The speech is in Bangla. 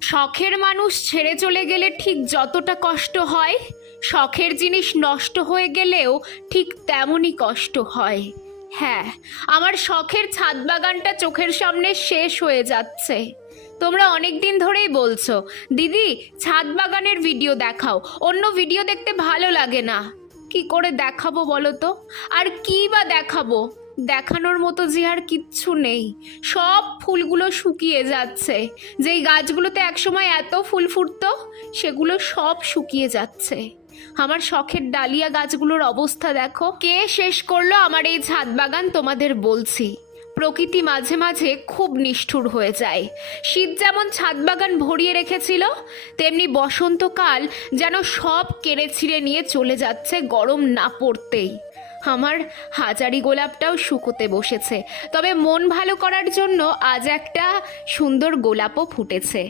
শখের মানুষ ছেড়ে চলে গেলে ঠিক যতটা কষ্ট হয়, শখের জিনিস নষ্ট হয়ে গেলেও ঠিক তেমনই কষ্ট হয়। হ্যাঁ, আমার শখের ছাদ বাগানটা চোখের সামনে শেষ হয়ে যাচ্ছে। তোমরা অনেক দিন ধরেই বলছো, দিদি ছাদ বাগানের ভিডিও দেখাও, অন্য ভিডিও দেখতে ভালো লাগে না। কি করে দেখাবো বলো তো? আর কি বা দেখাবো? দেখানোর মতো যে আর কিচ্ছু নেই। সব ফুলগুলো শুকিয়ে যাচ্ছে। যেই গাছগুলোতে একসময় এত ফুল ফুটতো, সেগুলো সব শুকিয়ে যাচ্ছে। আমার শখের ডালিয়া গাছগুলোর অবস্থা দেখো। কে শেষ করলো আমার এই ছাদ বাগান তোমাদের বলছি। প্রকৃতি মাঝে মাঝে খুব নিষ্ঠুর হয়ে যায়। শীত যেমন ছাদ বাগান ভরিয়ে রেখেছিল, তেমনি বসন্তকাল যেন সব কেড়ে ছিঁড়ে নিয়ে চলে যাচ্ছে গরম না পড়তেই। আমার হাজারি গোলাপটাও শুকোতে বসেছে, তবে মন ভালো করার জন্য আজ একটা সুন্দর গোলাপও ফুটেছে।